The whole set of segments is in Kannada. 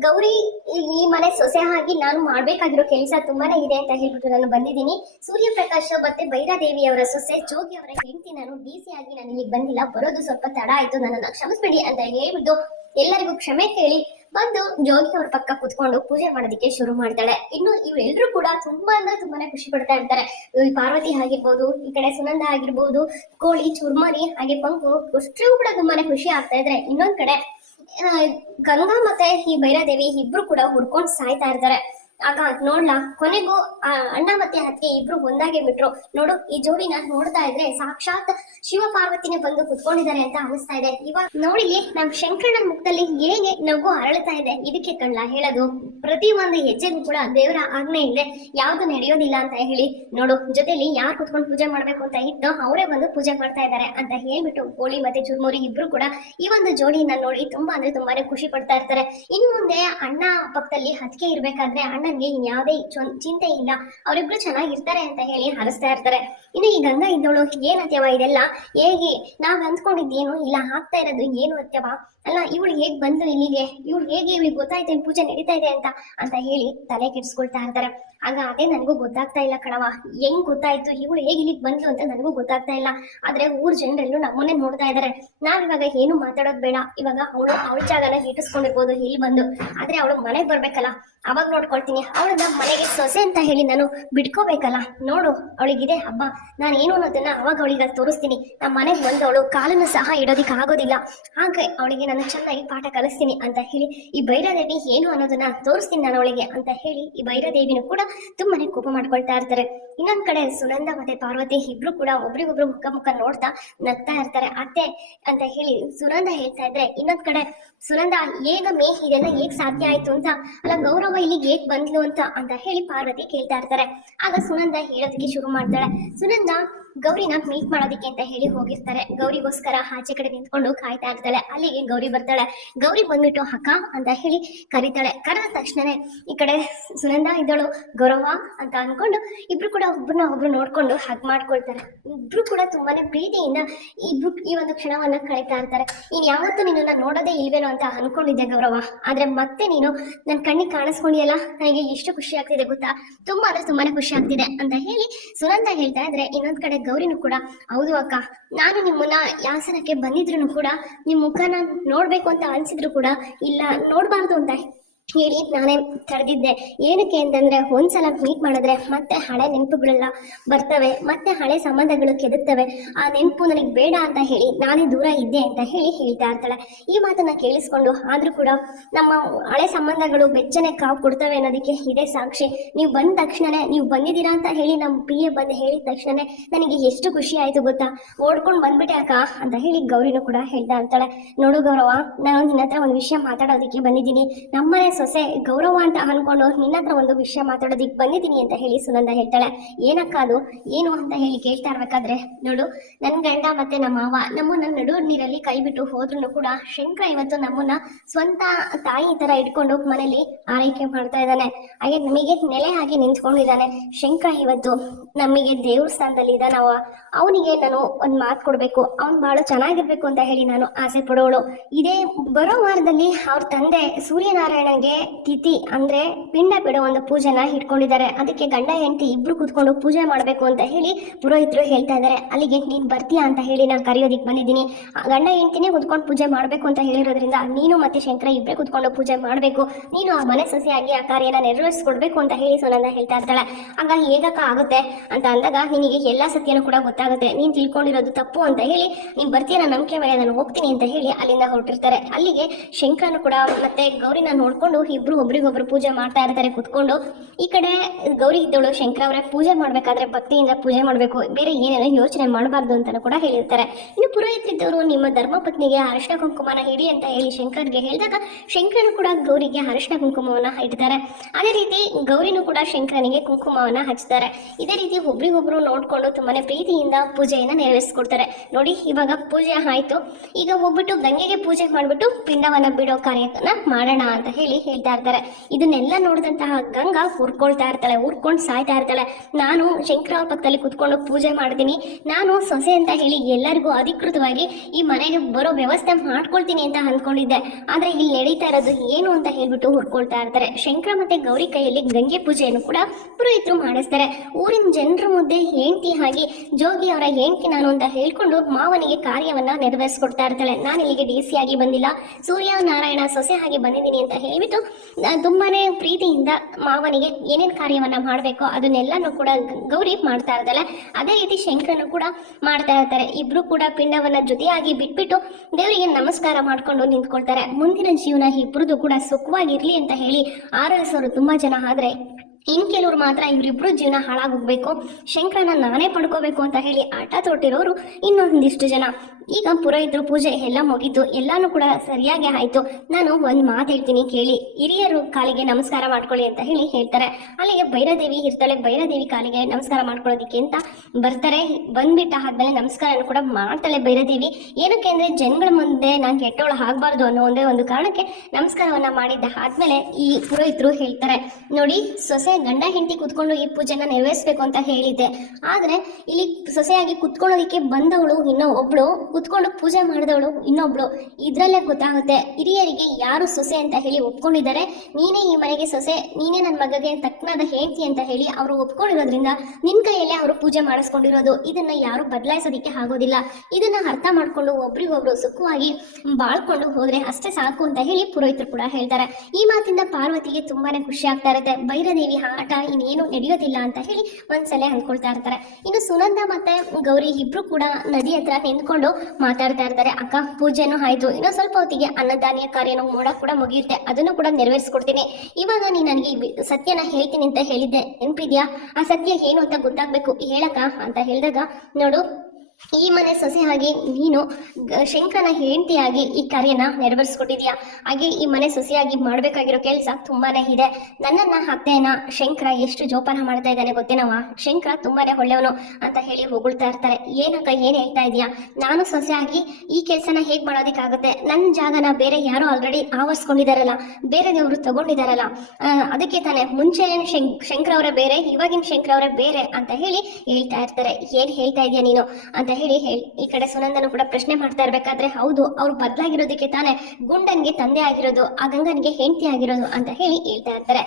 ಗೌರಿ, ಈ- ಮನೆ ಸೊಸೆ ಆಗಿ ನಾನು ಮಾಡ್ಬೇಕಾಗಿರೋ ಕೆಲಸ ತುಂಬಾನೇ ಇದೆ ಅಂತ ಹೇಳ್ಬಿಟ್ಟು ನಾನು ಬಂದಿದ್ದೀನಿ. ಸೂರ್ಯಪ್ರಕಾಶ್ ಮತ್ತೆ ಭೈರಾದೇವಿ ಅವರ ಸೊಸೆ ಜೋಗಿ ಅವರ ಹೆಂಡತಿ ನಾನು ಡಿ ಆಗಿ ನಾನು ಇಲ್ಲಿಗೆ ಬಂದಿಲ್ಲ. ಬರೋದು ಸ್ವಲ್ಪ ತಡ ಆಯ್ತು, ನನ್ನನ್ನು ಕ್ಷಮಿಸ್ಬೇಡಿ ಅಂತ ಹೇಳ್ಬಿಟ್ಟು ಎಲ್ಲರಿಗೂ ಕ್ಷಮೆ ಕೇಳಿ ಬಂದು ಜೋಗಿ ಅವ್ರ ಪಕ್ಕ ಕುತ್ಕೊಂಡು ಪೂಜೆ ಮಾಡೋದಕ್ಕೆ ಶುರು ಮಾಡ್ತಾಳೆ. ಇನ್ನು ಇವೆಲ್ಲರೂ ಕೂಡ ತುಂಬಾ ಅಂದ್ರೆ ತುಂಬಾನೇ ಖುಷಿ ಪಡ್ತಾ ಇರ್ತಾರೆ. ಪಾರ್ವತಿ ಆಗಿರ್ಬೋದು, ಈ ಕಡೆ ಸುನಂದ ಆಗಿರ್ಬೋದು, ಕೋಳಿ, ಚುರ್ಮರಿ ಹಾಗೆ ಪಂಕು ಅಷ್ಟೂ ಕೂಡ ತುಂಬಾನೇ ಖುಷಿ ಆಗ್ತಾ ಇದ್ರೆ ಇನ್ನೊಂದ್ ಕಡೆ ಗಂಗಾ ಮತ್ತೆ ಈ ಭೈರಾದೇವಿ ಇಬ್ರು ಕೂಡ ಹುಡ್ಕೊಂಡು ಸಾಯ್ತಾ ಇರ್ತಾರೆ. ಆಗ ನೋಡ್ಲಾ, ಕೊನೆಗೂ ಆ ಅಣ್ಣ ಮತ್ತೆ ಹತ್ತಿ ಇಬ್ರು ಒಂದಾಗೆ ಬಿಟ್ರು. ನೋಡು, ಈ ಜೋಡಿನ ನೋಡ್ತಾ ಇದ್ರೆ ಸಾಕ್ಷಾತ್ ಶಿವ ಪಾರ್ವತಿನೇ ಬಂದು ಕುತ್ಕೊಂಡಿದ್ದಾರೆ ಅಂತ ಅನಿಸ್ತಾ ಇದೆ. ಇವಾಗ ನೋಡಿಲಿ ನಮ್ ಶಂಕರನ ಮುಖದಲ್ಲಿ ಹೇಗೆ ನಗು ಅರಳ್ತಾ ಇದೆ, ಇದಕ್ಕೆ ಕಣ್ಲಾ ಹೇಳೋದು. ಪ್ರತಿ ಒಂದು ಹೆಜ್ಜೆಗೂ ಕೂಡ ದೇವರ ಆಜ್ಞೆ ಇದೆ. ಯಾವ್ದು ನಡೆಯೋದಿಲ್ಲ ಅಂತ ಹೇಳಿ. ನೋಡು, ಜೊತೆಲಿ ಯಾರು ಕುತ್ಕೊಂಡು ಪೂಜೆ ಮಾಡ್ಬೇಕು ಅಂತ ಇದ್ದೋ ಅವರೇ ಬಂದು ಪೂಜೆ ಮಾಡ್ತಾ ಇದ್ದಾರೆ ಅಂತ ಹೇಳ್ಬಿಟ್ಟು ಕೋಳಿ ಮತ್ತೆ ಚುರ್ಮುರಿ ಇಬ್ರು ಕೂಡ ಈ ಒಂದು ಜೋಡಿನ ನೋಡಿ ತುಂಬಾ ಅಂದ್ರೆ ತುಂಬಾನೇ ಖುಷಿ ಪಡ್ತಾ ಇರ್ತಾರೆ. ಇನ್ ಮುಂದೆ ಅಣ್ಣ ಪಕ್ಕದಲ್ಲಿ ಹತ್ತಿಗೆ ಇರ್ಬೇಕಾದ್ರೆ ಅಣ್ಣನ್ಗೆ ಇನ್ಯಾವುದೇ ಚಿಂತೆ ಇಲ್ಲ. ಅವರಿಬ್ರು ಚೆನ್ನಾಗಿರ್ತಾರೆ ಅಂತ ಹೇಳಿ ಹರಿಸ್ತಾ ಇರ್ತಾರೆ. ಇನ್ನು ಈ ಗಂಗಾ ಇದ್ದವಳು ಏನ್ ಅತ್ಯವ ಇದೆಲ್ಲ? ಹೇಗೆ? ನಾವ್ ಅಂದ್ಕೊಂಡಿದ್ದೇನು? ಇಲ್ಲ, ಆಗ್ತಾ ಇರೋದು ಏನು ಅತ್ಯವ? ಅಲ್ಲ, ಇವಳು ಹೇಗ್ ಬಂದ್ಲು ಇಲ್ಲಿಗೆ? ಇವಳು ಹೇಗೆ ಇವಳಿಗೆ ಗೊತ್ತಾಯ್ತು ಏನ್ ಪೂಜೆ ನಡೀತಾ ಇದೆ ಅಂತ? ಅಂತ ಹೇಳಿ ತಲೆ ಕೆಡಿಸ್ಕೊಳ್ತಾ ಇರ್ತಾರೆ. ಆಗ ಅದೇ ನನಗೂ ಗೊತ್ತಾಗ್ತಾ ಇಲ್ಲ ಕಣವ ಹೆಂಗ್ ಗೊತ್ತಾಯ್ತು? ಇವಳು ಹೇಗೆ ಇಲ್ಲಿಗೆ ಬಂದ್ಲು ಅಂತ ನನಗೂ ಗೊತ್ತಾಗ್ತಾ ಇಲ್ಲ. ಆದ್ರೆ ಊರ್ ಜನರೆಲ್ಲೂ ನಮ್ಮನ್ನೇ ನೋಡ್ತಾ ಇದಾರೆ. ನಾವಿವಾಗ ಏನು ಮಾತಾಡೋದ್ ಬೇಡ. ಇವಾಗ ಅವಳು ಅವಳ ಜಾಗನ ಇಟ್ಟಿಸ್ಕೊಂಡಿರ್ಬೋದು, ಇಲ್ಲಿ ಬಂದು. ಆದ್ರೆ ಅವಳು ಮನೆಗೆ ಬರ್ಬೇಕಲ್ಲ. ಅವಾಗ ನೋಡ್ಕೊಳ್ತೀನಿ. ನಮ್ಮ ಮನೆಗೆ ಸೊಸೆ ಅಂತ ಹೇಳಿ ನಾನು ಬಿಟ್ಕೋಬೇಕಲ್ಲ. ನೋಡು, ಅವಳಿಗಿದೆ. ಹಬ್ಬ ನಾನು ಏನು ಅನ್ನೋದನ್ನ ಅವಾಗ ಅವಳಿಗೆ ತೋರಿಸ್ತೀನಿ. ನಮ್ಮ ಮನೆಗೆ ಬಂದು ಅವಳು ಕಾಲನ್ನು ಸಹ ಇಡೋದಿಕ್ಕೆ ಆಗೋದಿಲ್ಲ ಹಾಗೆ ಅವಳಿಗೆ ನಾನು ಚೆನ್ನಾಗಿ ಪಾಠ ಕಲಿಸ್ತೀನಿ ಅಂತ ಹೇಳಿ ಈ ಭೈರಾದೇವಿ ಏನು ಅನ್ನೋದನ್ನ ತೋರಿಸ್ತೀನಿ ನಾನು ಅವಳಿಗೆ ಅಂತ ಹೇಳಿ ಈ ಭೈರಾದೇವಿನೂ ಕೂಡ ತುಂಬಾನೇ ಕೋಪ ಮಾಡ್ಕೊಳ್ತಾ ಇರ್ತಾರೆ. ಇನ್ನೊಂದ್ ಕಡೆ ಸುನಂದ ಮತ್ತೆ ಪಾರ್ವತಿ ಇಬ್ರು ಕೂಡ ಒಬ್ರಿಗೊಬ್ರು ಮುಖ ಮುಖ ನೋಡ್ತಾ ನಗ್ತಾ ಇರ್ತಾರೆ. ಅತ್ತೆ ಅಂತ ಹೇಳಿ ಸುನಂದ ಹೇಳ್ತಾ ಇದ್ರೆ ಇನ್ನೊಂದ್ ಕಡೆ ಸುನಂದ ಮೇ ಇದೆಲ್ಲ ಹೇಗ್ ಸಾಧ್ಯ ಆಯ್ತು ಅಂತ? ಅಲ್ಲ ಗೌರವ ಇಲ್ಲಿಗೆ ಏಕ್ ಬಂದ್ಲು ಅಂತ? ಅಂತ ಹೇಳಿ ಪಾರ್ವತಿ ಕೇಳ್ತಾ ಇರ್ತಾರೆ. ಆಗ ಸುನಂದ ಹೇಳೋದಕ್ಕೆ ಶುರು ಮಾಡ್ತಾಳೆ. ಸುನಂದ ಗೌರಿನ ಮೀಟ್ ಮಾಡೋದಕ್ಕೆ ಅಂತ ಹೇಳಿ ಹೋಗಿರ್ತಾರೆ. ಗೌರಿಗೋಸ್ಕರ ಆಚೆ ಕಡೆ ನಿಂತ್ಕೊಂಡು ಕಾಯ್ತಾ ಇರ್ತಾಳೆ. ಅಲ್ಲಿಗೆ ಗೌರಿ ಬರ್ತಾಳೆ. ಗೌರಿ ಬಂದ್ಬಿಟ್ಟು ಹಕ ಅಂತ ಹೇಳಿ ಕರೀತಾಳೆ. ಕರೆದ ತಕ್ಷಣನೇ ಈ ಕಡೆ ಸುನಂದ ಇದ್ದಳು. ಗೌರವ ಅಂತ ಅನ್ಕೊಂಡು ಇಬ್ರು ಕೂಡ ಒಬ್ರನ್ನ ಒಬ್ರು ನೋಡ್ಕೊಂಡು ಹಗ್ ಮಾಡ್ಕೊಳ್ತಾರೆ. ಇಬ್ರು ಕೂಡ ತುಂಬಾನೇ ಪ್ರೀತಿಯಿಂದ ಇಬ್ರು ಈ ಒಂದು ಕ್ಷಣವನ್ನ ಕಳೀತಾ ಇರ್ತಾರೆ. ಇನ್ ಯಾವತ್ತೂ ನಿನ್ನನ್ನ ನೋಡೋದೇ ಇಲ್ವೇನೋ ಅಂತ ಅನ್ಕೊಂಡಿದ್ದೆ ಗೌರವ. ಆದ್ರೆ ಮತ್ತೆ ನೀನು ನನ್ನ ಕಣ್ಣಿಗೆ ಕಾಣಿಸ್ಕೊಂಡಿಯಲ್ಲ? ನನಗೆ ಎಷ್ಟು ಖುಷಿ ಆಗ್ತಿದೆ ಗೊತ್ತಾ? ತುಂಬಾ ಅಂದ್ರೆ ತುಂಬಾನೇ ಖುಷಿ ಆಗ್ತಿದೆ ಅಂತ ಹೇಳಿ ಸುನಂದ ಹೇಳ್ತಾ ಇದ್ರೆ, ಇನ್ನೊಂದ್ ಕಡೆ ಗೌರಿನೂ ಕೂಡ, ಹೌದು ಅಕ್ಕ, ನಾನು ನಿಮ್ಮನ್ನ ಯಾಸನಕ್ಕೆ ಬಂದಿದ್ರು ಕೂಡ, ನಿಮ್ ಮುಖನ ನೋಡ್ಬೇಕು ಅಂತ ಅನ್ಸಿದ್ರು ಕೂಡ, ಇಲ್ಲ, ನೋಡ್ಬಾರ್ದು ಅಂತ ಹೇಳಿ ನಾನೇ ತಡೆದಿದ್ದೆ ಏನಕ್ಕೆ ಅಂತಂದ್ರೆ ಒಂದ್ಸಲ ಮೀಟ್ ಮಾಡಿದ್ರೆ ಮತ್ತೆ ಹಳೆ ನೆನಪುಗಳೆಲ್ಲ ಬರ್ತವೆ, ಮತ್ತೆ ಹಳೆ ಸಂಬಂಧಗಳು ಕೆದುತ್ತವೆ ಆ ನೆನಪು ನನಗೆ ಬೇಡ ಅಂತ ಹೇಳಿ ನಾನೇ ದೂರ ಇದ್ದೆ ಅಂತ ಹೇಳಿ ಹೇಳ್ತಾ ಇರ್ತಾಳೆ. ಈ ಮಾತನ್ನ ಕೇಳಿಸ್ಕೊಂಡು ಆದ್ರೂ ಕೂಡ ನಮ್ಮ ಹಳೆ ಸಂಬಂಧಗಳು ಬೆಚ್ಚನೆ ಕಾವು ಕೊಡ್ತವೆ ಅನ್ನೋದಕ್ಕೆ ಇದೇ ಸಾಕ್ಷಿ. ನೀವು ಬಂದ ತಕ್ಷಣನೇ, ನೀವು ಬಂದಿದ್ದೀರಾ ಅಂತ ಹೇಳಿ ನಮ್ಮ ಪಿ ಎ ಬಂದು ಹೇಳಿದ ತಕ್ಷಣನೇ ನನಗೆ ಎಷ್ಟು ಖುಷಿ ಆಯ್ತು ಗೊತ್ತಾ? ಓಡ್ಕೊಂಡು ಬಂದ್ಬಿಟ್ಟೆ ಅಕ್ಕ ಅಂತ ಹೇಳಿ ಗೌರಿನೂ ಕೂಡ ಹೇಳ್ತಾ ಇರ್ತಾಳೆ. ನೋಡು ಗೌರವ ನಾನು ನಿನ್ನ ಹತ್ರ ಒಂದು ವಿಷಯ ಮಾತಾಡೋದಕ್ಕೆ ಬಂದಿದ್ದೀನಿ. ನಮ್ಮನೆ ಸೊಸೆ, ಗೌರವ ಅಂತ ಅನ್ಕೊಂಡು ನಿನ್ನ ಹತ್ರ ಒಂದು ವಿಷಯ ಮಾತಾಡೋದಿಕ್ ಬಂದಿದ್ದೀನಿ ಅಂತ ಹೇಳಿ ಸುನಂದ ಹೇಳ್ತಾಳೆ. ಏನಕ್ಕ ಅದು? ಏನು ಅಂತ ಹೇಳಿ ಕೇಳ್ತಾ ಇರ್ಬೇಕಾದ್ರೆ ನೋಡು ನನ್ನ ಗಂಡ ಮತ್ತೆ ನಮ್ಮ ಮಾವ ನಮ್ಮನ್ನ ನಡು ನೀರಲ್ಲಿ ಕೈ ಬಿಟ್ಟು ಹೋದ್ರು ಕೂಡ ಶಂಕರ ಇವತ್ತು ನಮ್ಮನ್ನ ಸ್ವಂತ ತಾಯಿ ತರ ಇಟ್ಕೊಂಡು ಮನೇಲಿ ಆರೈಕೆ ಮಾಡ್ತಾ ಇದ್ದಾನೆ. ಹಾಗೆ ನಮಗೆ ನೆಲೆ ಹಾಗೆ ನಿಂತ್ಕೊಂಡಿದ್ದಾನೆ. ಶಂಕರ ಇವತ್ತು ನಮಗೆ ದೇವ್ರ ಸ್ಥಾನದಲ್ಲಿ ಇದ್ದಾನವ ಅವನಿಗೆ ನಾನು ಒಂದು ಮಾತು ಕೊಡಬೇಕು. ಅವ್ನು ಬಹಳ ಚೆನ್ನಾಗಿರ್ಬೇಕು ಅಂತ ಹೇಳಿ ನಾನು ಆಸೆ ಪಡೋಳು. ಇದೇ ಬರೋ ವಾರದಲ್ಲಿ ಅವ್ರ ತಂದೆ ಸೂರ್ಯನಾರಾಯಣಗೆ ತಿಥಿ ಅಂದ್ರೆ ಪಿಂಡ ಬಿಡೋ ಒಂದು ಪೂಜೆನ ಇಟ್ಕೊಂಡಿದ್ದಾರೆ. ಅದಕ್ಕೆ ಗಂಡ, ಹೆಂಡತಿ ಇಬ್ರು ಕೂತ್ಕೊಂಡು ಪೂಜೆ ಮಾಡಬೇಕು ಅಂತ ಹೇಳಿ ಪುರೋಹಿತರು ಹೇಳ್ತಾ ಇದ್ದಾರೆ. ಅಲ್ಲಿಗೆ ನೀನ್ ಬರ್ತೀಯಾ ಅಂತ ಹೇಳಿ ನಾನು ಕರೆಯೋದಿಕ್ ಬಂದಿದ್ದೀನಿ. ಗಂಡ, ಹೆಂಡತಿನೇ ಕೂತ್ಕೊಂಡು ಪೂಜೆ ಮಾಡಬೇಕು ಅಂತ ಹೇಳಿರೋದ್ರಿಂದ ನೀನು ಮತ್ತೆ ಶಂಕರ ಇಬ್ಬರೇ ಕೂತ್ಕೊಂಡು ಪೂಜೆ ಮಾಡಬೇಕು. ನೀನು ಆ ಮನೆ ಸೊಸೆಯಾಗಿ ಆ ಕಾರ್ಯನ ನೆರವೇರಿಸ್ಕೊಡ್ಬೇಕು ಅಂತ ಹೇಳಿ ಸುನಂದ ಹೇಳ್ತಾ ಇರ್ತಾಳೆ. ಆಗ ಹೇಗಕ್ಕ ಆಗುತ್ತೆ ಅಂತ ಅಂದಾಗ ನಿನಗೆ ಎಲ್ಲ ಸತ್ಯನೂ ಕೂಡ ಗೊತ್ತಾಗುತ್ತೆ. ನೀನ್ ತಿಳ್ಕೊಂಡಿರೋದು ತಪ್ಪು ಅಂತ ಹೇಳಿ ನೀನ್ ಬರ್ತೀಯ ನನ್ನ ನಂಬಿಕೆ ಮೇಲೆ ನಾನು ಹೋಗ್ತೀನಿ ಅಂತ ಹೇಳಿ ಅಲ್ಲಿಂದ ಹೊರಟಿರ್ತಾರೆ. ಅಲ್ಲಿಗೆ ಶಂಕರನು ಕೂಡ ಮತ್ತೆ ಗೌರಿನ ನೋಡ್ಕೊಂಡು ಇಬ್ರು ಒಬ್ರಿಗೊಬ್ರು ಪೂಜೆ ಮಾಡ್ತಾ ಇರ್ತಾರೆ, ಕುತ್ಕೊಂಡು. ಈ ಕಡೆ ಗೌರಿ ಇದ್ದವಳು ಶಂಕರ ಅವರ ಪೂಜೆ ಮಾಡ್ಬೇಕಾದ್ರೆ ಭಕ್ತಿಯಿಂದ ಪೂಜೆ ಮಾಡಬೇಕು. ಬೇರೆ ಏನೇನೋ ಯೋಚನೆ ಮಾಡಬಾರ್ದು ಅಂತಾನೂ ಕೂಡ ಹೇಳಿರ್ತಾರೆ. ಇನ್ನು ಪುರೋಹಿತರಿದ್ದವರು ನಿಮ್ಮ ಧರ್ಮಪತ್ನಿಗೆ ಅರಿಶಿನ ಕುಂಕುಮನ ಹಿಡಿ ಅಂತ ಹೇಳಿ ಶಂಕರ್ಗೆ ಹೇಳಿದಾಗ ಶಂಕರನು ಕೂಡ ಗೌರಿಗೆ ಅರಿಶಿನ ಕುಂಕುಮವನ್ನ ಇಡ್ತಾರೆ. ಅದೇ ರೀತಿ ಗೌರಿನೂ ಕೂಡ ಶಂಕರನಿಗೆ ಕುಂಕುಮವನ್ನ ಹಚ್ತಾರೆ. ಇದೇ ರೀತಿ ಒಬ್ರಿಗೊಬ್ರು ನೋಡ್ಕೊಂಡು ತುಂಬಾನೇ ಪ್ರೀತಿಯಿಂದ ಪೂಜೆಯನ್ನ ನೆರವೇರಿಸ್ಕೊಡ್ತಾರೆ. ನೋಡಿ, ಇವಾಗ ಪೂಜೆ ಆಯ್ತು. ಈಗ ಹೋಗ್ಬಿಟ್ಟು ಗಂಗೆಗೆ ಪೂಜೆ ಮಾಡ್ಬಿಟ್ಟು ಪಿಂಡವನ್ನ ಬಿಡೋ ಕಾರ್ಯನ ಮಾಡೋಣ ಅಂತ ಹೇಳಿ ಹೇಳ್ತಾ ಇರ್ತಾರೆ. ಇದನ್ನೆಲ್ಲ ನೋಡಿದಂತಹ ಗಂಗಾ ಹುರ್ಕೊಳ್ತಾ ಇರ್ತಾಳೆ ಹುರ್ಕೊಂಡು ಸಾಯ್ತಾ ಇರ್ತಾಳೆ. ನಾನು ಶಂಕರ ಪಕ್ಕದಲ್ಲಿ ಕುತ್ಕೊಂಡು ಪೂಜೆ ಮಾಡ್ತೀನಿ. ನಾನು ಸೊಸೆ ಅಂತ ಹೇಳಿ ಎಲ್ಲರಿಗೂ ಅಧಿಕೃತವಾಗಿ ಈ ಮನೆಗೆ ಬರೋ ವ್ಯವಸ್ಥೆ ಮಾಡ್ಕೊಳ್ತೀನಿ ಅಂತ ಅಂದ್ಕೊಂಡಿದ್ದೆ. ಆದ್ರೆ ಇಲ್ಲಿ ನಡೀತಾ ಇರೋದು ಏನು ಅಂತ ಹೇಳ್ಬಿಟ್ಟು ಹುರ್ಕೊಳ್ತಾ ಇರ್ತಾರೆ. ಶಂಕರ ಮತ್ತೆ ಗೌರಿ ಕೈಯಲ್ಲಿ ಗಂಗೆ ಪೂಜೆಯನ್ನು ಕೂಡ ಪುರೋಹಿತರು ಮಾಡಿಸ್ತಾರೆ. ಊರಿನ ಜನರ ಮುದ್ದೆ ಹೆಂಡತಿ ಹಾಗೆ ಜೋಗಿ ಅವರ ಹೆಂಡತಿ ನಾನು ಅಂತ ಹೇಳ್ಕೊಂಡು ಮಾವನಿಗೆ ಕಾರ್ಯವನ್ನ ನೆರವೇರಿಸ್ಕೊಡ್ತಾ ಇರ್ತಾಳೆ. ನಾನು ಇಲ್ಲಿಗೆ ಡಿ ಸಿ ಆಗಿ ಬಂದಿಲ್ಲ. ಸೂರ್ಯ ನಾರಾಯಣ ಸೊಸೆ ಹಾಗೆ ಬಂದಿದ್ದೀನಿ ಅಂತ ಹೇಳ್ಬಿಟ್ಟು ಆ, ತುಂಬಾನೇ ಪ್ರೀತಿಯಿಂದ ಮಾವನಿಗೆ ಏನೇನು ಕಾರ್ಯವನ್ನ ಮಾಡಬೇಕೋ ಅದನ್ನೆಲ್ಲಾನು ಕೂಡ ಗೌರಿ ಮಾಡ್ತಾ ಇರ್ತಾಳೆ ಅದೇ ರೀತಿ ಶಂಕರನು ಕೂಡ ಮಾಡ್ತಾ ಇರ್ತಾರೆ. ಇಬ್ರು ಕೂಡ ಪಿಂಡವನ್ನ ಜೊತೆಯಾಗಿ ಬಿಟ್ಬಿಟ್ಟು ದೇವರಿಗೆ ನಮಸ್ಕಾರ ಮಾಡ್ಕೊಂಡು ನಿಂತ್ಕೊಳ್ತಾರೆ. ಮುಂದಿನ ಜೀವನ ಇಬ್ರದ್ದು ಕೂಡ ಸುಖವಾಗಿರ್ಲಿ ಅಂತ ಹೇಳಿ ಆರೈಸೋರು ತುಂಬಾ ಜನ ಆದ್ರೆ ಇನ್ ಕೆಲವ್ರು ಮಾತ್ರ ಇವರಿಬ್ರು ಜೀವನ ಹಾಳಾಗೋಗ್ಬೇಕು. ಶಂಕರನ ನಾನೇ ಪಡ್ಕೋಬೇಕು ಅಂತ ಹೇಳಿ ಆಟ ತೊಟ್ಟಿರೋರು ಇನ್ನೊಂದಿಷ್ಟು ಜನ. ಈಗ ಪುರೋಹಿತರು ಪೂಜೆ ಎಲ್ಲ ಮುಗಿತು ಎಲ್ಲಾನು ಕೂಡ ಸರಿಯಾಗಿ ಆಯ್ತು. ನಾನು ಒಂದ್ ಮಾತು ಹೇಳ್ತೀನಿ ಕೇಳಿ. ಹಿರಿಯರು ಕಾಲಿಗೆ ನಮಸ್ಕಾರ ಮಾಡ್ಕೊಳ್ಳಿ ಅಂತ ಹೇಳಿ ಹೇಳ್ತಾರೆ. ಅಲ್ಲಿಗೆ ಭೈರದೇವಿ ಇರ್ತಾಳೆ. ಭೈರದೇವಿ ಕಾಲಿಗೆ ನಮಸ್ಕಾರ ಮಾಡ್ಕೊಳ್ಳೋದಿಕ್ಕೆ ಅಂತ ಬರ್ತಾರೆ. ಬಂದ್ಬಿಟ್ಟ ಆದ್ಮೇಲೆ ನಮಸ್ಕಾರನು ಕೂಡ ಮಾಡ್ತಾಳೆ ಭೈರದೇವಿ. ಏನಕ್ಕೆ ಅಂದ್ರೆ ಜನಗಳ ಮುಂದೆ ನಾನು ಕೆಟ್ಟವಳು ಆಗ್ಬಾರ್ದು ಅನ್ನೋ ಒಂದೇ ಒಂದು ಕಾರಣಕ್ಕೆ ನಮಸ್ಕಾರವನ್ನ ಮಾಡಿದ್ದ ಆದ್ಮೇಲೆ ಈ ಪುರೋಹಿತರು ಹೇಳ್ತಾರೆ. ನೋಡಿ ಸೊಸೆ ಗಂಡ ಹೆಂಡತಿ ಕುತ್ಕೊಂಡು ಈ ಪೂಜೆನ ನೆರವೇರಿಸ್ಬೇಕು ಅಂತ ಹೇಳಿದ್ದೆ. ಆದ್ರೆ ಇಲ್ಲಿ ಸೊಸೆಯಾಗಿ ಕುತ್ಕೊಳ್ಳೋದಿಕ್ಕೆ ಬಂದವಳು ಇನ್ನೂ ಒಬ್ಳು, ಕುತ್ಕೊಂಡು ಪೂಜೆ ಮಾಡಿದವಳು ಇನ್ನೊಬ್ಳು. ಇದ್ರಲ್ಲೇ ಗೊತ್ತಾಗುತ್ತೆ, ಹಿರಿಯರಿಗೆ ಯಾರು ಸೊಸೆ ಅಂತ ಹೇಳಿ ಒಪ್ಕೊಂಡಿದ್ದಾರೆ. ನೀನೇ ಈ ಮನೆಗೆ ಸೊಸೆ, ನೀನೇ ನನ್ನ ಮಗಗೆ ತಕ್ಕನಾದ ಹೆಂಡತಿ ಅಂತ ಹೇಳಿ ಅವರು ಒಪ್ಕೊಂಡಿರೋದ್ರಿಂದ ನಿನ್ ಕೈಯಲ್ಲೇ ಅವರು ಪೂಜೆ ಮಾಡಿಸ್ಕೊಂಡಿರೋದು. ಇದನ್ನ ಯಾರು ಬದಲಾಯಿಸೋದಿಕ್ಕೆ ಆಗೋದಿಲ್ಲ. ಇದನ್ನ ಅರ್ಥ ಮಾಡ್ಕೊಂಡು ಒಬ್ರಿಗೊಬ್ರು ಸುಖವಾಗಿ ಬಾಳ್ಕೊಂಡು ಹೋದ್ರೆ ಅಷ್ಟೇ ಸಾಕು ಅಂತ ಹೇಳಿ ಪುರೋಹಿತರು ಕೂಡ ಹೇಳ್ತಾರೆ. ಈ ಮಾತಿಂದ ಪಾರ್ವತಿಗೆ ತುಂಬಾನೇ ಖುಷಿ ಆಗ್ತಾ ಇರುತ್ತೆ. ಭೈರದೇವಿ ಆಟ ಇನ್ನೇನು ನಡೆಯೋದಿಲ್ಲ ಅಂತ ಹೇಳಿ ಒಂದ್ಸಲ ಅಂದ್ಕೊಳ್ತಾ ಇರ್ತಾರೆ. ಇನ್ನು ಸುನಂದ ಮತ್ತೆ ಗೌರಿ ಇಬ್ರು ಕೂಡ ನದಿ ಹತ್ರ ನಿಂತ್ಕೊಂಡು ಮಾತಾಡ್ತಾ ಇರ್ತಾರೆ. ಅಕ್ಕ, ಪೂಜೆನೂ ಆಯ್ತು. ಇನ್ನು ಸ್ವಲ್ಪ ಹೊತ್ತಿಗೆ ಅನ್ನದಾನಿಯ ಕಾರ್ಯನೂ ಮೋಡ ಕೂಡ ಮುಗಿಯುತ್ತೆ. ಅದನ್ನು ಕೂಡ ನೆರವೇರಿಸ್ಕೊಡ್ತೀನಿ. ಇವಾಗ ನೀ ನನಗೆ ಸತ್ಯನ ಹೇಳ್ತೀನಿ ಅಂತ ಹೇಳಿದ್ದೆ. ನೆನಪಿದ್ಯಾ? ಆ ಸತ್ಯ ಏನು ಅಂತ ಗೊತ್ತಾಗ್ಬೇಕು. ಹೇಳಕ್ಕ? ಅಂತ ಹೇಳಿದಾಗ, ನೋಡು ಈ ಮನೆ ಸೊಸೆಯಾಗಿ ನೀನು ಶಂಕನ ಹೆಂಡತಿಯಾಗಿ ಈ ಕಾರ್ಯನ ನೆರವೇರಿಸ್ಕೊಟ್ಟಿದ್ಯಾ? ಹಾಗೆ ಈ ಮನೆ ಸೊಸೆಯಾಗಿ ಮಾಡಬೇಕಾಗಿರೋ ಕೆಲಸ ತುಂಬಾನೇ ಇದೆ. ನನ್ನನ್ನ ಅತ್ತೆನ ಶಂಕರ ಎಷ್ಟು ಜೋಪಾನ ಮಾಡ್ತಾ ಇದ್ದಾನೆ ಗೊತ್ತೇನವ ಶಂಕರ ತುಂಬಾನೇ ಒಳ್ಳೆಯವನು ಅಂತ ಹೇಳಿ ಹೊಗಳ್ತಾ ಇರ್ತಾರೆ ಏನಕ್ಕ ಏನ್ ಹೇಳ್ತಾ ಇದೀಯಾ? ನಾನು ಸೊಸೆಯಾಗಿ ಈ ಕೆಲಸನ ಹೇಗ್ ಮಾಡೋದಕ್ಕಾಗುತ್ತೆ? ನನ್ನ ಜಾಗನ ಬೇರೆ ಯಾರೋ ಆಲ್ರೆಡಿ ಆವರಿಸ್ಕೊಂಡಿದಾರಲ್ಲ, ಬೇರೆ ದೇವರು ತಗೊಂಡಿದಾರಲ್ಲ ಅದಕ್ಕೆ ತಾನೇ ಮುಂಚೆ ಶಂಕ್ ಶಂಕರ ಅವರೇ ಬೇರೆ, ಇವಾಗಿನ ಶಂಕರ ಅವರೇ ಬೇರೆ ಅಂತ ಹೇಳಿ ಹೇಳ್ತಾ ಇರ್ತಾರೆ. ಏನ್ ಹೇಳ್ತಾ ಇದೀಯ ನೀನು? ಅಂತ ಹೇಳಿ ಹೇಳಿ ಈ ಕಡೆ ಸುನಂದನು ಕೂಡ ಪ್ರಶ್ನೆ ಮಾಡ್ತಾ ಇರ್ಬೇಕಾದ್ರೆ ಹೌದು, ಅವ್ರು ಬದಲಾಗಿರೋದಕ್ಕೆ ತಾನೆ ಗುಂಡನ್ಗೆ ತಂದೆ ಆಗಿರೋದು, ಆ ಗಂಗನ್ಗೆ ಹೆಂಡತಿ ಆಗಿರೋದು ಅಂತ ಹೇಳಿ ಹೇಳ್ತಾ ಇರ್ತಾರೆ.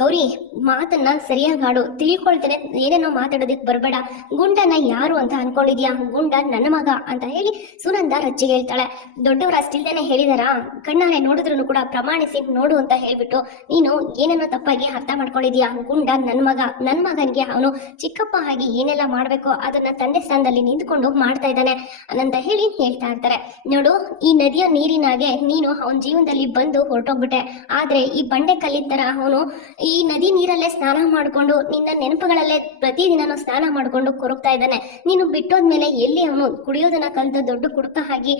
ಗೌರಿ, ಮಾತನ್ನ ಸರಿಯಾಗಿ ಆಡು ತಿಳ್ಕೊಳ್ತೇನೆ, ಏನೇನೋ ಮಾತಾಡೋದಕ್ಕೆ ಬರಬೇಡ, ಗುಂಡನ್ನ ಯಾರು ಅಂತ ಅನ್ಕೊಂಡಿದ್ಯಾ? ಗುಂಡ ನನ್ನ ಮಗ ಅಂತ ಹೇಳಿ ಸುನಂದ ರಜ್ಜಿಗೆ ಹೇಳ್ತಾಳೆ. ದೊಡ್ಡವರ ಅಷ್ಟಿಲ್ದೇನೆ ಹೇಳಿದಾರ? ಕಣ್ಣಾರೆ ನೋಡಿದ್ರು ಕೂಡ ಪ್ರಮಾಣಿಸಿ ನೋಡು ಅಂತ ಹೇಳ್ಬಿಟ್ಟು, ನೀನು ಏನೇನೋ ತಪ್ಪಾಗಿ ಅರ್ಥ ಮಾಡ್ಕೊಂಡಿದ್ಯಾ? ಗುಂಡ ನನ್ನ ಮಗ ನನ್ನ ಮಗನ್ಗೆ ಅವನು ಚಿಕ್ಕಪ್ಪ ಆಗಿ ಏನೆಲ್ಲ ಮಾಡ್ಬೇಕು ಅದನ್ನ ತಂದೆ ಸ್ಥಾನದಲ್ಲಿ ನಿಂತ್ಕೊಂಡು ಮಾಡ್ತಾ ಇದ್ದಾನೆ ಅಂತ ಹೇಳಿ ಹೇಳ್ತಾ ಇರ್ತಾರೆ. ನೋಡು, ಈ ನದಿಯ ನೀರಿನಾಗೆ ನೀನು ಅವನ ಜೀವನದಲ್ಲಿ ಬಂದು ಹೊರಟೋಗ್ಬಿಟ್ಟೆ. ಆದ್ರೆ ಈ ಬಂಡೆ ಕಲ್ಲಿನ ತರ ಅವನು ಈ ನದಿ ನೀರಲ್ಲೇ ಸ್ನಾನ ಮಾಡ್ಕೊಂಡು ನಿನ್ನ ನೆನಪುಗಳಲ್ಲೇ ಪ್ರತಿದಿನ ಸ್ನಾನ ಮಾಡ್ಕೊಂಡು ಕೊರಗ್ತಾ ಇದ್ದಾನೆ. ನೀನು ಬಿಟ್ಟೋದ್ಮೇಲೆ ಎಲ್ಲಿ ಅವನು ಕುಡಿಯೋದನ್ನ ಕಲಿತು ದೊಡ್ಡ ಕುಡುಕ ಆಗಿ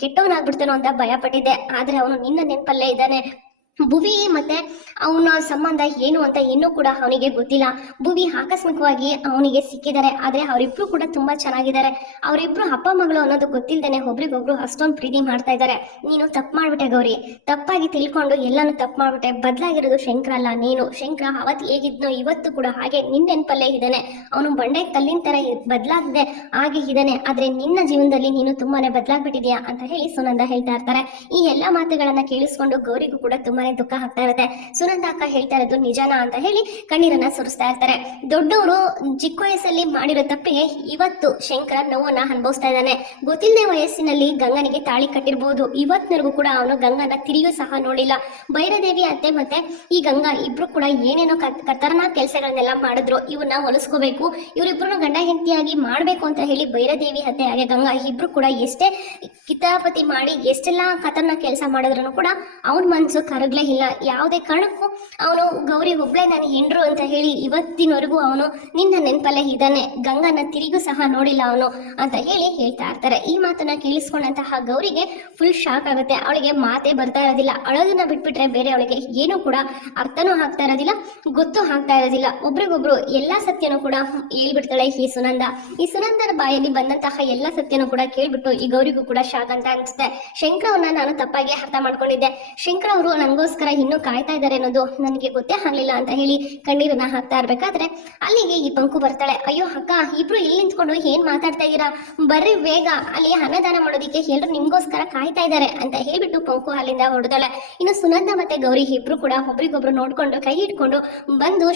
ಕೆಟ್ಟವನಾಗ್ಬಿಡ್ತಾನೋ ಅಂತ ಭಯ ಪಟ್ಟಿದ್ದೆ ಆದ್ರೆ ಅವನು ನಿನ್ನ ನೆನಪಲ್ಲೇ ಇದ್ದಾನೆ. ಭುವಿ ಮತ್ತೆ ಅವನ ಸಂಬಂಧ ಏನು ಅಂತ ಇನ್ನೂ ಕೂಡ ಅವನಿಗೆ ಗೊತ್ತಿಲ್ಲ. ಭುವಿ ಆಕಸ್ಮಿಕವಾಗಿ ಅವನಿಗೆ ಸಿಕ್ಕಿದ್ದಾರೆ. ಆದ್ರೆ ಅವರಿಬ್ರು ಕೂಡ ತುಂಬಾ ಚೆನ್ನಾಗಿದ್ದಾರೆ. ಅವರಿಬ್ರು ಅಪ್ಪ, ಮಗಳು ಅನ್ನೋದು ಗೊತ್ತಿಲ್ಲದೇನೆ ಒಬ್ರಿಗೊಬ್ರು ಅಷ್ಟೊಂದು ಪ್ರೀತಿ ಮಾಡ್ತಾ ಇದ್ದಾರೆ. ನೀನು ತಪ್ಪು ಮಾಡ್ಬಿಟ್ಟೆ ಗೌರಿ. ತಪ್ಪಾಗಿ ತಿಳ್ಕೊಂಡು ಎಲ್ಲಾನು ತಪ್ಪು ಮಾಡ್ಬಿಟ್ಟೆ. ಬದಲಾಗಿರೋದು ಶಂಕರ ಅಲ್ಲ ನೀನು. ಶಂಕರ ಅವತ್ತು ಹೇಗಿದ್ನೋ ಇವತ್ತು ಕೂಡ ಹಾಗೆ ನಿನ್ನ ನೆನಪಲ್ಲೇ ಇದ್ದಾನೆ. ಅವನು ಬಂಡೆ ಕಲ್ಲಿನ ತರ ಬದಲಾಗದೆ ಹಾಗೆ ಇದ್ದಾನೆ. ಆದ್ರೆ ನಿನ್ನ ಜೀವನದಲ್ಲಿ ನೀನು ತುಂಬಾನೇ ಬದಲಾಗ್ಬಿಟ್ಟಿದ್ಯಾ ಅಂತ ಹೇಳಿ ಸುನಂದ ಹೇಳ್ತಾ ಇರ್ತಾರೆ. ಈ ಎಲ್ಲಾ ಮಾತುಗಳನ್ನ ಕೇಳಿಸ್ಕೊಂಡು ಗೌರಿಗೂ ಕೂಡ ತುಂಬಾನೇ ದುಃಖ ಆಗ್ತಾ ಇರುತ್ತೆ? ಸುನಂದ ಅಕ್ಕ ಹೇಳ್ತಾ ಇರೋದು ನಿಜಾನ ಅಂತ ಹೇಳಿ ಕಣ್ಣೀರನ್ನ ಸುರಿಸ್ತಾ ಇರ್ತಾರೆ. ದೊಡ್ಡವರು ಚಿಕ್ಕ ವಯಸ್ಸಲ್ಲಿ ಮಾಡಿರೋ ತಪ್ಪಿಗೆ ಇವತ್ತು ಶಂಕರ ನೋವನ್ನ ಅನುಭವಿಸ್ತಾ ಇದ್ದಾನೆ. ಗೊತ್ತಿಲ್ಲದೆ ವಯಸ್ಸಿನಲ್ಲಿ ಗಂಗನಿಗೆ ತಾಳಿ ಕಟ್ಟಿರ್ಬೋದು. ಇವತ್ತಿನವರೆಗೂ ಕೂಡ ಅವನು ಗಂಗನ ತಿರುಗಿಯೂ ಸಹ ನೋಡಿಲ್ಲ. ಭೈರದೇವಿ, ಅತ್ತೆ ಮತ್ತೆ ಈ ಗಂಗಾ ಇಬ್ರು ಕೂಡ ಏನೇನೋ ಕತ್- ಖತರ್ನಾಕ್ ಕೆಲಸಗಳನ್ನೆಲ್ಲ ಮಾಡಿದ್ರು. ಇವನ್ನ ಹೊಲಿಸ್ಕೋಬೇಕು. ಇವರಿಬ್ರು ಗಂಡ ಹೆಂಡತಿಯಾಗಿ ಮಾಡ್ಬೇಕು ಅಂತ ಹೇಳಿ ಭೈರದೇವಿ, ಅತ್ತೆ, ಹಾಗೆ ಗಂಗಾ ಇಬ್ರು ಕೂಡ ಎಷ್ಟೇ ಕಿತಾಪತಿ ಮಾಡಿ ಎಷ್ಟೆಲ್ಲ ಕತರನ ಕೆಲಸ ಮಾಡಿದ್ರು ಕೂಡ ಅವನ ಮನ್ಸು ಕರಗ್ಲೇ ಇಲ್ಲ ಯಾವುದೇ ಕಾರಣಕ್ಕೂ ಅವನು ಗೌರಿ ಒಬ್ಳೆ ನಾನು ಹೆಂಡ್ರು ಅಂತ ಹೇಳಿ ಇವತ್ತಿನವರೆಗೂ ಅವನು ನಿನ್ನ ನೆನಪಲ್ಲೇ ಇದ್ದಾನೆ. ಗಂಗನ ತಿರುಗೂ ಸಹ ನೋಡಿಲ್ಲ ಅವನು ಅಂತ ಹೇಳಿ ಹೇಳ್ತಾ ಇರ್ತಾರೆ. ಈ ಮಾತನ್ನ ಕೇಳಿಸ್ಕೊಂಡಂತಹ ಗೌರಿಗೆ ಫುಲ್ ಶಾಕ್ ಆಗುತ್ತೆ. ಅವಳಿಗೆ ಮಾತೇ ಬರ್ತಾ ಇರೋದಿಲ್ಲ. ಅಳೋದನ್ನ ಬಿಟ್ಬಿಟ್ರೆ ಬೇರೆ ಅವಳಿಗೆ ಏನು ಕೂಡ ಅರ್ಥನೂ ಆಗ್ತಾ ಇರೋದಿಲ್ಲ, ಗೊತ್ತು ಆಗ್ತಾ ಇರೋದಿಲ್ಲ. ಒಬ್ರಿಗೊಬ್ರು ಎಲ್ಲಾ ಸತ್ಯನೂ ಕೂಡ ಹೇಳ್ಬಿಡ್ತಾಳೆ ಈ ಸುನಂದ. ಈ ಸುನಂದನ ಬಾಯಲ್ಲಿ ಬಂದಂತಹ ಎಲ್ಲಾ ಸತ್ಯನೂ ಕೂಡ ಕೇಳ್ಬಿಟ್ಟು ಈ ಗೌರಿಗೂ ಕೂಡ ಶಾಕ್ ಅಂತ ಅನ್ಸುತ್ತೆ. ಶಂಕರ್ ನಾನು ತಪ್ಪಾಗಿ ಅರ್ಥ ಮಾಡ್ಕೊಂಡಿದ್ದೆ. ಶಂಕರ್ ಅವರು ನನಗೋಸ್ಕರ ಇನ್ನೂ ಕಾಯ್ತಾ ಇದ್ದಾರೆ ಅನ್ನೋದು ನನಗೆ ಗೊತ್ತೇ ಆಗಲಿಲ್ಲ ಅಂತ ಹೇಳಿ ಕಣ್ಣೀರನ್ನ ಹಾಕ್ತಾ ಇರ್ಬೇಕಾದ್ರೆ ಅಲ್ಲಿಗೆ ಈ ಪಂಕು ಬರ್ತಾಳೆ. ಅಯ್ಯೋ ಅಕ್ಕ, ಇಬ್ರು ಇಲ್ಲಿ ನಿಂತ್ಕೊಂಡು ಏನ್ ಮಾತಾಡ್ತಾ ಇದ್ದೀರಾ? ಬರ್ರಿ ಬೇಗ, ಅಲ್ಲಿ ಅನ್ನದಾನ ಮಾಡೋದಿಕ್ಕೆ ಎಲ್ಲರೂ ನಿಮ್ಗೋಸ್ಕರ ಕಾಯ್ತಾ ಇದ್ದಾರೆ ಅಂತ ಹೇಳ್ಬಿಟ್ಟು ಪಂಕು ಅಲ್ಲಿಂದ ಹೊಡೆದಾಳೆ ಇನ್ನು ಸುನಂದ ಮತ್ತೆ ಗೌರಿ ಇಬ್ರು ಕೂಡ ಒಬ್ರಿಗೊಬ್ರು ನೋಡ್ಕೊಂಡು ಕೈ ಇಟ್ಕೊಂಡು ಬಂದು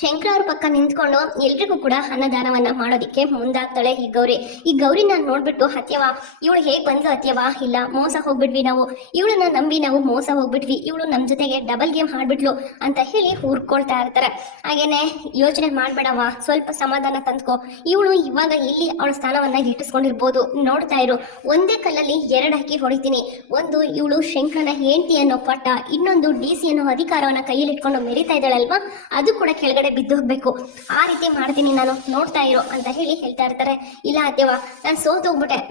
ಶಂಕರ ಅವ್ರ ಪಕ್ಕ ನಿಂತ್ಕೊಂಡು ಎಲ್ರಿಗೂ ಕೂಡ ಅನ್ನದಾನವನ್ನ ಮಾಡೋದಿಕ್ಕೆ ಮುಂದಾಗ್ತಾಳೆ ಈ ಗೌರಿ. ಈ ಗೌರಿನ ನೋಡ್ಬಿಟ್ಟು ಹತ್ಯವಾ ಇವಳು ಹೇಗ್ ಬಂದ್ಲು ಹತ್ಯವಾ ಇಲ್ಲ, ಮೋಸ ಹೋಗ್ಬಿಟ್ವಿ ನಾವು. ಇವಳನ್ನ ನಂಬಿ ನಾವು ಮೋಸ ಹೋಗ್ಬಿಟ್ವಿ. ಇವಳು ನಮ್ ಜೊತೆಗೆ ಡಬಲ್ ಗೇಮ್ ಆಡ್ಬಿಟ್ಲು ಅಂತ ಹೇಳಿ ಹುರ್ಕೊಳ್ತಾ ಇರ್ತಾರೆ. ಹಾಗೇನೆ ಯೋಚನೆ ಮಾಡ್ಬೇಡವ ಸ್ವಲ್ಪ ಸಮಾಧಾನ ತಂದ್ಕೋ. ಇವಳು ಇವಾಗ ಇಲ್ಲಿ ಅವಳ ಸ್ಥಾನವನ್ನ ಗಿಟ್ಟಿಸ್ಕೊಂಡಿರ್ಬೋದು ನೋಡ್ತಾ ಇರು. ಒಂದೇ ಕಲ್ಲಲ್ಲಿ ಎರಡು ಹಾಕಿ ಹೊಡಿತೀನಿ. ಒಂದು, ಇವಳು ಶಂಕರನ ಹೆಂಡತಿ ಅನ್ನೋ ಪಟ್ಟ ಇನ್ನೊಂದು ಡಿ ಸಿ ಅನ್ನೋ ಅಧಿಕಾರವನ್ನ ಕೈಯಲ್ಲಿ ಇಟ್ಕೊಂಡು ಮೆರಿತಾ ಇದ್ದಾಳಲ್ವಾ? ಅದು ಕೂಡ ಕೆಳಗಡೆ ಬಿದ್ದು ಹೋಗ್ಬೇಕು. ಆ ರೀತಿ ಮಾಡ್ತೀನಿ ನಾನು, ನೋಡ್ತಾ ಇರೋ ಅಂತ ಹೇಳಿ ಹೇಳ್ತಾ ಇರ್ತಾರೆ. ಇಲ್ಲ ಅತ್ಯವ ನಾನು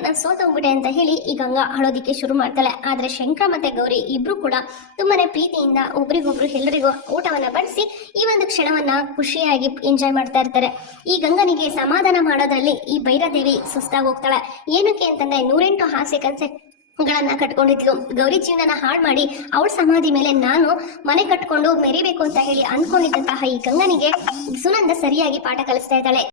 ನಾನು ಸೋತು ಹೋಗ್ಬಿಟ್ಟೆ ಅಂತ ಹೇಳಿ ಈ ಗಂಗಾ ಅಳೋದಿಕ್ಕೆ ಶುರು ಮಾಡ್ತಾಳೆ. ಆದ್ರೆ ಶಂಕರ ಮತ್ತೆ ಗೌರಿ ಇಬ್ರು ಕೂಡ ತುಂಬಾನೇ ಪ್ರೀತಿಯಿಂದ ಒಬ್ರಿಗೊಬ್ರು ಎಲ್ಲರಿಗೂ ಊಟವನ್ನ ಬಡಿಸಿ ಈ ಒಂದು ಕ್ಷಣವನ್ನ ಖುಷಿಯಾಗಿ ಎಂಜಾಯ್ ಮಾಡ್ತಾ ಇರ್ತಾರೆ. ಈ ಗಂಗನಿಗೆ ಸಮಾಧಾನ ಮಾಡೋದ್ರಲ್ಲಿ ಈ ಭೈರದೇವಿ ಸುಸ್ತಾಗಿ ಹೋಗ್ತಾಳೆ. ಏನಕ್ಕೆ ಅಂತಂದ್ರೆ ನೂರೆಂಟು ಹಾಸ್ಯ ಕನ್ಸೆ ಗಳನ್ನ ಕಟ್ಕೊಂಡಿದ್ಲು. ಗೌರಿ ಜೀವನನ ಹಾಳು ಮಾಡಿ ಅವಳ ಸಮಾಧಿ ಮೇಲೆ ನಾನು ಮನೆ ಕಟ್ಕೊಂಡು ಮೆರಿಬೇಕು ಅಂತ ಹೇಳಿ ಅನ್ಕೊಂಡಿದ್ದಂತಹ ಈ ಗಂಗನಿಗೆ ಸುನಂದ ಸರಿಯಾಗಿ ಪಾಠ ಕಲಿಸ್ತಾ ಇದ್ದಾಳೆ.